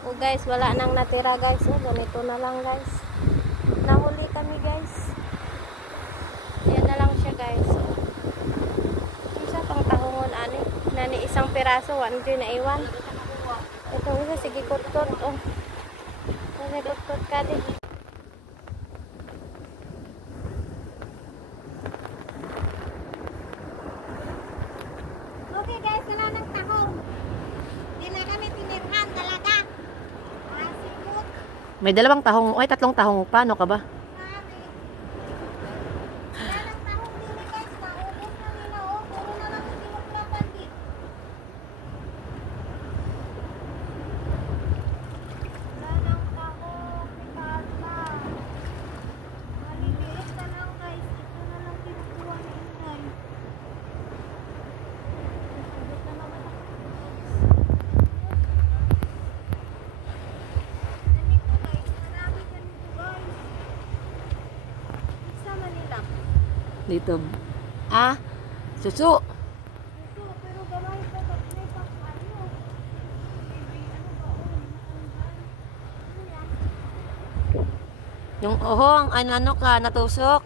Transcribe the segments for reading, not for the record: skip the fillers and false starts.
O guys, wala nang natira guys. O, ganito na lang guys. Nahuli kami guys. Yan na lang siya guys. Isa pang tahungon ani. Nani isang piraso, 1 na iwan. Ito isa, sige kot-kot. O. Sige kot-kot ka din. Okay guys, wala nang tahong. Hindi na kami tinirhan talaga. Simot. May dalawang tahong, ay tatlong tahong. Paano ka ba? Wala nang tahong dili guys. Naubos na nila o. Puro na lang yung tinuklapan din. Wala nang tahong. Pikarta. Maliliit na lang guys. Ito na lang kinukuha ni Inday. Sabit na naman ako. Ganito guys. Marami ganito guys. Isa Manila. Dito. Ah, susu. Ito, pero gamay pa ba? May ano? Baby, ano ba? Ano yan? Yung ohong, ano ka, natusok.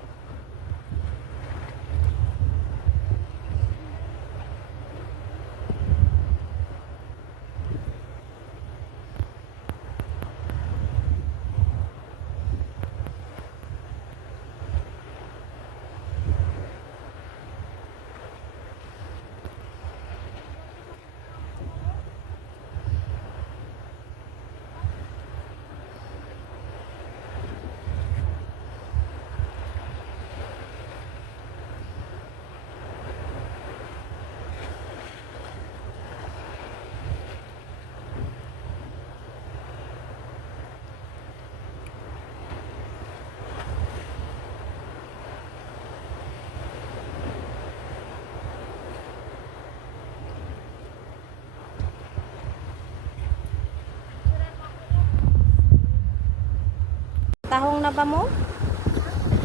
Tahong na ba mo?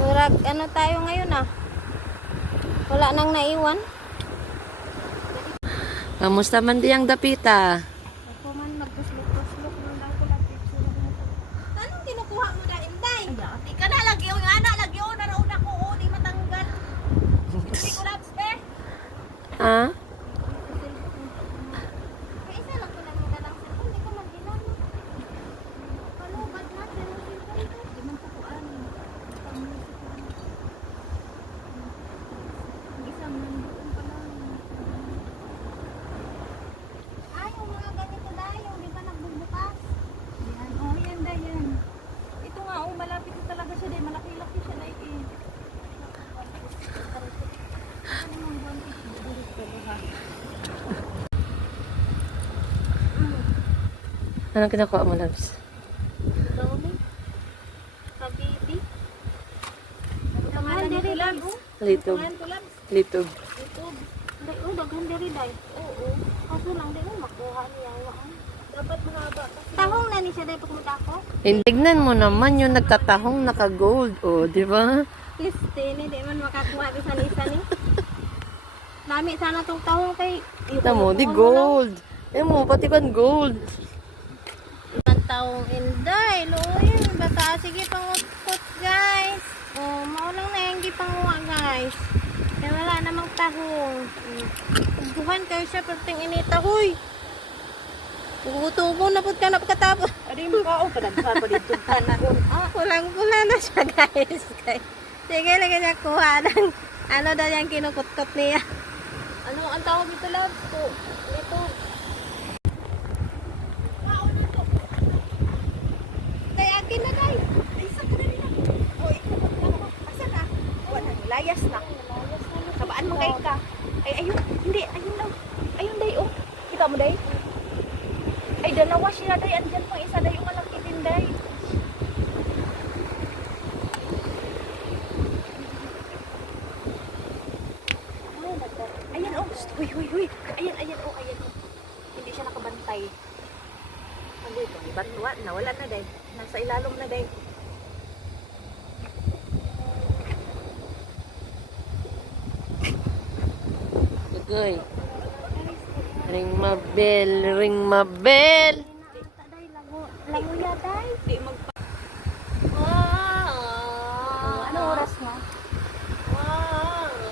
Murag, ano tayo ngayon ah? Wala nang naiwan? Kamusta man diyang dapita? Ako man magpuslok-puslok nung daw ko lang picture na ito. Anong kinukuha mo na, Inday? Di ka na lagi yung anak, lagi yung narauna ko, di matanggal. Hindi ko labs, be. Ah? Isa lang ko lang yung dalang cellphone, di ko man ginano. Palubad na, pero cellphone ko. Di man pukuan. Isang nandoon pa lang. Ay, yung mga ganito na, yung di ba nagbubukas? Yan, oh, yan da, yan. Ito nga, oh, malapit na talaga siya, dahil malaki-laki siya na eh. Ano yung buntis? Bulit ko, ha? Anong kinakuha mo, Labs? Dami. Kabibi. Tangan diri lang. Litog. Litog. YouTube. Oh, daghan diri dai. Oo. Kaso lang di mo makuha niya waan. Dapat mahaba kasi. Tahong na ni siya dai pagmuta ko. Tignan mo naman yung nagtatahong naka-gold. O, di ba? Liste ni di man makakuha bisan isa ni. Dami sana tong tahong kay. Kita mo, di gold. Eh mo, pati kan gold. Ang tahong Inday, loy. Baka sige pangutkot guys. Oh, maulang na yung gipanguha guys. Kaya wala namang tahong. Buhan kayo siya perting inita. Huy! Tubo na po ka na pagkatapos. Adi mo ka o padagsa pa dito tanahon. Pulang-pula na siya guys. Sige, lagi niya kuha ng ano daw yung kinukutkot niya. Ano ang tawag dito love? Ito. Day, akin na day. Isa ka na nila. O ikaw magtama. Asa na? Wala nang layas na. Sabaan mo kay ka. Ay ayun, hindi, ayun lang. Ayun day oh. Kita mo day? Ay dalawa siya day, andyan pang isa day, yung malaki din day. Ayan oh, huy huy huy. Ayan, ayan oh, ayan oh. Hindi siya nakabantay. Ano ito? Ibantuan na, wala na day. Nasa ilalom na day. Agoy. Ring ma bell, ring ma bell. Day, lago. Kamuya, day. Di magpa... Wow! Anong oras mo?